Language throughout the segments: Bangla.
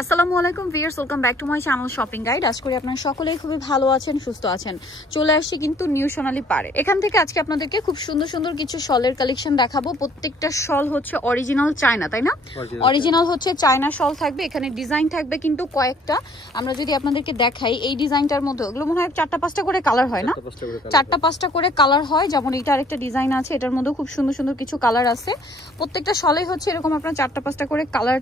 আসসালামু আলাইকুম viewers, welcome back to my channel shopping guide. আশা করি আপনারা সকলেই খুবই ভালো আছেন, সুস্থ আছেন। চলে আসছি কিন্তু নিউ সোনালী পাড়ে। এখান থেকে আজকে আপনাদেরকে খুব সুন্দর সুন্দর কিছু শলের কালেকশন দেখাবো। প্রত্যেকটা শল হচ্ছে অরিজিনাল চায়না, তাই না? অরিজিনাল হচ্ছে চায়না শল থাকবে। এখানে ডিজাইন থাকবে কিন্তু কয়েকটা। আমরা যদি আপনাদেরকে দেখাই, এই ডিজাইনটার মধ্যে এগুলো মনে হয় 4-5টা করে কালার হয় না? 4-5টা করে কালার হয়। যেমন এটা আরেকটা ডিজাইন আছে, এটার মধ্যে খুব সুন্দর সুন্দর কিছু কালার আছে। প্রত্যেকটা শলে হচ্ছে এরকম আপনার 4-5টা করে কালার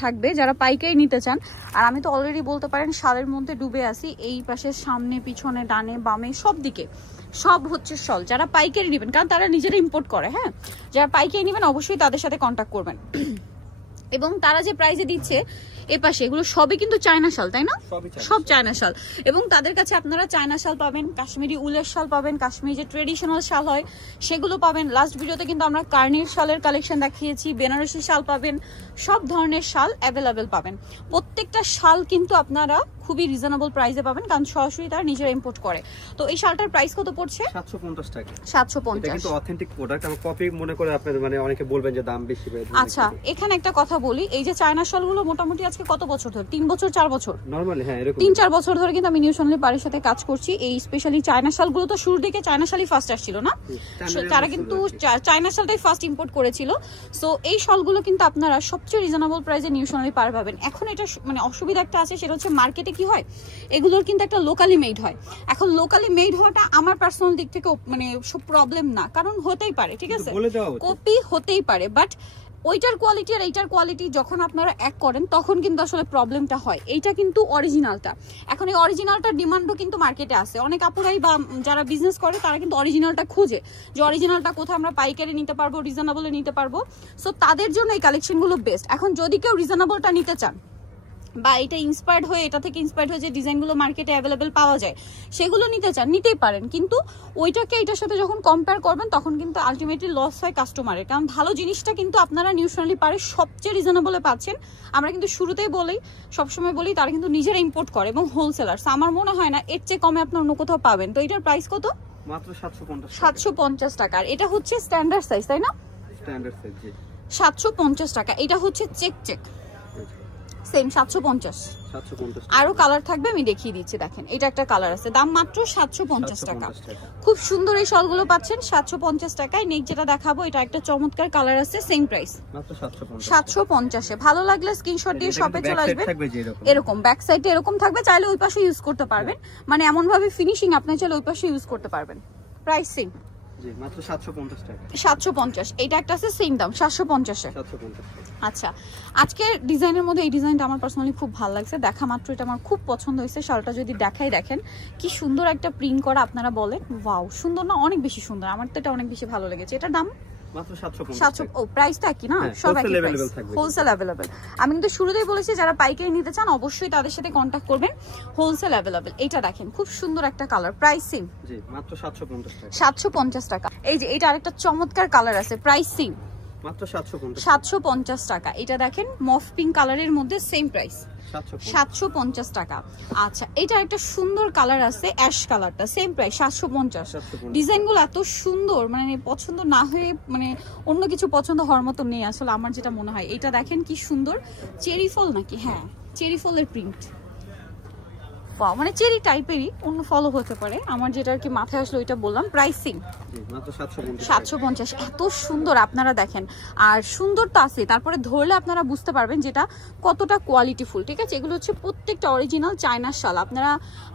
থাকবে। যারা পাইকারি নিতে চান, আর আমি তো অলরেডি বলতে পারেন শালের মধ্যে ডুবে আছি। এই পাশে, সামনে, পিছনে, ডানে বামে সব দিকে সব হচ্ছে শল। যারা পাইকারি নেবেন, কারণ তারা নিজেরা ইম্পোর্ট করে, হ্যাঁ, যারা পাইকারি নেবেন অবশ্যই তাদের সাথে কন্ট্যাক্ট করবেন। এবং তারা যে প্রাইসে দিচ্ছে এপাশে, এগুলো সবই কিন্তু চায়না শাল, তাই না? সব চায়না শাল। এবং তাদের কাছে আপনারা চায়না শাল পাবেন, কাশ্মীরি উলের শাল পাবেন, কাশ্মীরি যে ট্রেডিশনাল শাল হয় সেগুলো পাবেন। লাস্ট ভিডিওতে কিন্তু আমরা কার্নির শালের কালেকশন দেখিয়েছি, বেনারসি শাল পাবেন, সব ধরনের শাল অ্যাভেলেবেল পাবেন। প্রত্যেকটা শাল কিন্তু আপনারা খুবই রিজনেবল প্রাইসে পাবেন, কারণ সরাসরি তারা নিজেরা ইম্পোর্ট করে। তো এই শালটার প্রাইস কত পড়ছে? 750 টাকা। 750। এটা কিন্তু অথেন্টিক প্রোডাক্ট। আমি কপি মনে করে আপনাদের মানে অনেকে বলবেন যে দাম বেশি। আচ্ছা, এখানে একটা কথা বলি, এই যে চায়না শালগুলো মোটামুটি আজকে কত বছর ধরে? 3 বছর 4 বছর নরমালি, হ্যাঁ এরকম 3-4 বছর ধরে কিন্তু আমি নিউ সোনালী পাড়ের সাথে কাজ করছি। এই স্পেশালি চায়না শালগুলো তো শুরুর দিকে চায়না শালই ফার্স্ট আসছিল না, তারা কিন্তু চায়না শালটাই ফার্স্ট ইম্পোর্ট করেছিল। সো এই শালগুলো কিন্তু আপনারা সবচেয়ে রিজনেবল প্রাইসে নিউ সোনালী পাড় পাবেন। এখন এটা মানে অসুবিধা একটা আছে, সেটা হচ্ছে মার্কেটে কি হয়, এগুলোর কিন্তু একটা লোকালি মেড হয়। এখন লোকালি মেড হওয়াটা আমার পার্সোনাল দিক থেকে মানে সব প্রবলেম না, কারণ হতেই পারে, ঠিক আছে, কপি হতেই পারে, বাট ওইটার কোয়ালিটি আর এইটার কোয়ালিটি যখন আপনারা এক করেন তখন কিন্তু আসলে প্রবলেমটা হয়। এইটা কিন্তু অরিজিনালটা। এখন এই অরিজিনালটার ডিমান্ডও কিন্তু মার্কেটে আছে। অনেক আপুরাই বা যারা বিজনেস করে তারা কিন্তু অরিজিনালটা খুঁজে, যে অরিজিনালটা কোথায় আমরা পাইকারি নিতে পারবো, রিজনেবলে নিতে পারবো। সো তাদের জন্য এই কালেকশনগুলো বেস্ট। এখন যদি কেউ রিজনেবলটা নিতে চান বা এটা ইন্সপায়ার্ড হয়ে, এটা থেকে ইন্সপায়ার্ড হয়ে যে ডিজাইনগুলো মার্কেটে অ্যাভেলেবেল পাওয়া যায় সেগুলো নিতে চান, নিতেই পারেন। কিন্তু ওইটাকে এটার সাথে যখন কম্পেয়ার করবেন তখন কিন্তু আলটিমেটলি লস হয় কাস্টমারের। কারণ ভালো জিনিসটা কিন্তু আপনারা নিউ সোনালী পাড়ে সবচেয়ে রিজনেবলে পাচ্ছেন। আমরা কিন্তু শুরুতেই বলি, সবসময় বলি, তারা কিন্তু নিজেরা ইম্পোর্ট করে এবং হোলসেলার। আমার মনে হয় না এর চেয়ে কমে আপনার অন্য কোথাও পাবেন। তো এটার প্রাইস কত? মাত্র 750 টাকা। আর এটা হচ্ছে স্ট্যান্ডার্ড সাইজ, তাই না? স্ট্যান্ডার্ড সাইজ, জি। 750 টাকা। এটা হচ্ছে চেক সেম 750। আরো কালার থাকবে, আমি দেখিয়ে দিচ্ছি। দেখেন, এটা একটা কালার আছে, দাম মাত্র 750 টাকা। খুব সুন্দর এই শলগুলো পাচ্ছেন 750 টাকায়। নেক্সট যেটা দেখাবো, এটা একটা চমৎকার কালার আছে, সেম প্রাইস মাত্র 750। ভালো লাগলে স্ক্রিনশট দিয়ে শপে চলে আসবেন। এরকম ব্যাক সাইডে এরকম থাকবে, চাইলে ওই পাশে ইউজ করতে পারবেন। মানে এমন ভাবে ফিনিশিং আপনি চাইলে ওই পাশে ইউজ করতে পারবেন। প্রাইস সেম, জি, মাত্র 750 টাকা। 750। এটা একটা আছে সেম দাম 750 এ। আচ্ছা, আজকের ডিজাইনের মধ্যে এই ডিজাইনটা আমার পার্সোনালি খুব ভালো লাগছে। দেখা মাত্র এটা আমার খুব পছন্দ হয়েছে। শালটা যদি দেখাই, দেখেন কি সুন্দর একটা প্রিন্ট করা। আপনারা বলেন ওয়াও, সুন্দর না? অনেক বেশি সুন্দর। আমার তো এটা অনেক বেশি ভালো লেগেছে। এটার দাম মাত্র 750। ও, প্রাইসটা কি না, সব একই প্রাইস, হোলসেল अवेलेबल। আমি কিন্তু শুরুতেই বলেছি যারা পাইকারি নিতে চান অবশ্যই তাদের সাথে কন্টাক্ট করবেন, হোলসেল अवेलेबल। এটা দেখেন খুব সুন্দর একটা কালার, প্রাইস সেম, জি, মাত্র 750 টাকা। 750 টাকা। এই যে এটা আরেকটা চমৎকার কালার আছে, প্রাইস সেম মাত্র 750 টাকা। এটা দেখেন মফ পিঙ্ক কালারের মধ্যে, সেম প্রাইস 750 টাকা। আচ্ছা, এটা একটা সুন্দর কালার আছে, অ্যাশ কালারটা, সেম প্রাইস 750। ডিজাইনগুলো এত সুন্দর, মানে পছন্দ না হয়ে মানে অন্য কিছু পছন্দ হওয়ার মতো নেই আসলে আমার যেটা মনে হয়। এটা দেখেন কি সুন্দর, চেরি ফল নাকি, হ্যাঁ চেরি ফলের প্রিন্ট, মানে চেরি টাইপেরই, অন্য ফলও হতে পারে। আমার যেটা আর কি মাথায় আসলো ওইটা বললাম। প্রাইসিং মাত্র 750। এত সুন্দর, আপনারা দেখেন। আর সুন্দর তো আছে, তারপরে ধরলে আপনারা বুঝতে পারবেন যেটা কতটা কোয়ালিটিফুল, ঠিক আছে? এগুলো হচ্ছে প্রত্যেকটা অরিজিনাল চায়নার শাল। আপনারা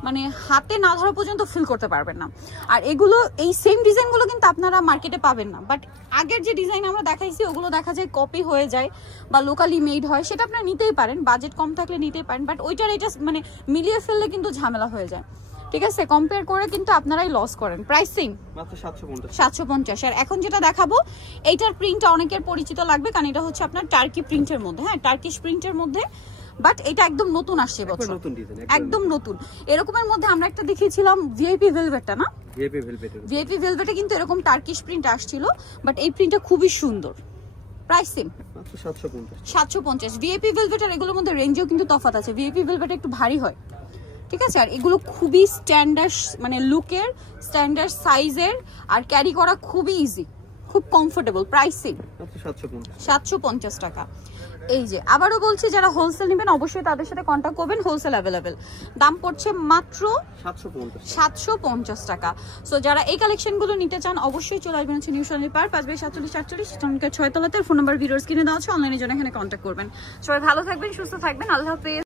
মানে হাতে না ধরা পর্যন্ত ফিল করতে পারবেন না। আর এগুলো এই সেম ডিজাইনগুলো কিন্তু আপনারা মার্কেটে পাবেন না। বাট আগের যে ডিজাইন আমরা দেখাইছি ওগুলো দেখা যায় কপি হয়ে যায় বা লোকালি মেড হয়, সেটা আপনারা নিতেই পারেন, বাজেট কম থাকলে নিতেই পারেন। বাট ওইটার এটা মানে মিলিয়ে ফেললে কিন্তু ঝামেলা হয়ে যায়, ঠিক আছে? কম্পেয়ার করে কিন্তু আপনারাই লস করেন। প্রাইসিং মাত্র 750। আর এখন যেটা দেখাবো, এইটার প্রিন্টটা অনেকের পরিচিত লাগবে, কারণ এটা হচ্ছে আপনার টার্কি প্রিন্টের মধ্যে, হ্যাঁ টার্কিশ প্রিন্টের মধ্যে। বাট এটা একদম নতুন আসছে, বছর একদম নতুন। এরকমের মধ্যে আমরা একটা দেখিয়েছিলাম ভিআইপি ভেলভেটটা, না? ভিআইপি ভেলভেটে কিন্তু এরকম টার্কিশ প্রিন্ট আসছিল, বাট এই প্রিন্টটা খুবই সুন্দর। প্রাইস সেম মাত্র 750। ভিআইপি ভেলভেট আর এগুলোর মধ্যে রেঞ্জেও কিন্তু তফাৎ আছে। ভিআইপি ভেলভেট একটু ভারী হয়, ঠিক আছে? আর এগুলো খুবই স্ট্যান্ডার্ড, মানে লুকের, স্ট্যান্ডার্ড সাইজের, আর ক্যারি করা খুবই ইজি, খুব কমফোর্টেবল। প্রাইসিং 750 টাকা। এই যে আবারও বলছি যারা হোলসেল নেবেন অবশ্যই তাদের সাথে কন্ট্যাক্ট করবেন, হোলসেল অ্যাভেলেবেল। দাম পড়ছে মাত্র 750 টাকা। সো যারা এই কালেকশনগুলো নিতে চান অবশ্যই চলে আসবেন হচ্ছে নিউ সোনালী পার্ক 5/47-48 ছয়তলাতে। ফোন নাম্বার ভিডিওর স্ক্রিনে দেওয়া আছে, অনলাইনের জন্য এখানে কন্ট্যাক্ট করবেন। সবাই ভালো থাকবেন, সুস্থ থাকবেন, আল্লাহ হাফেজ।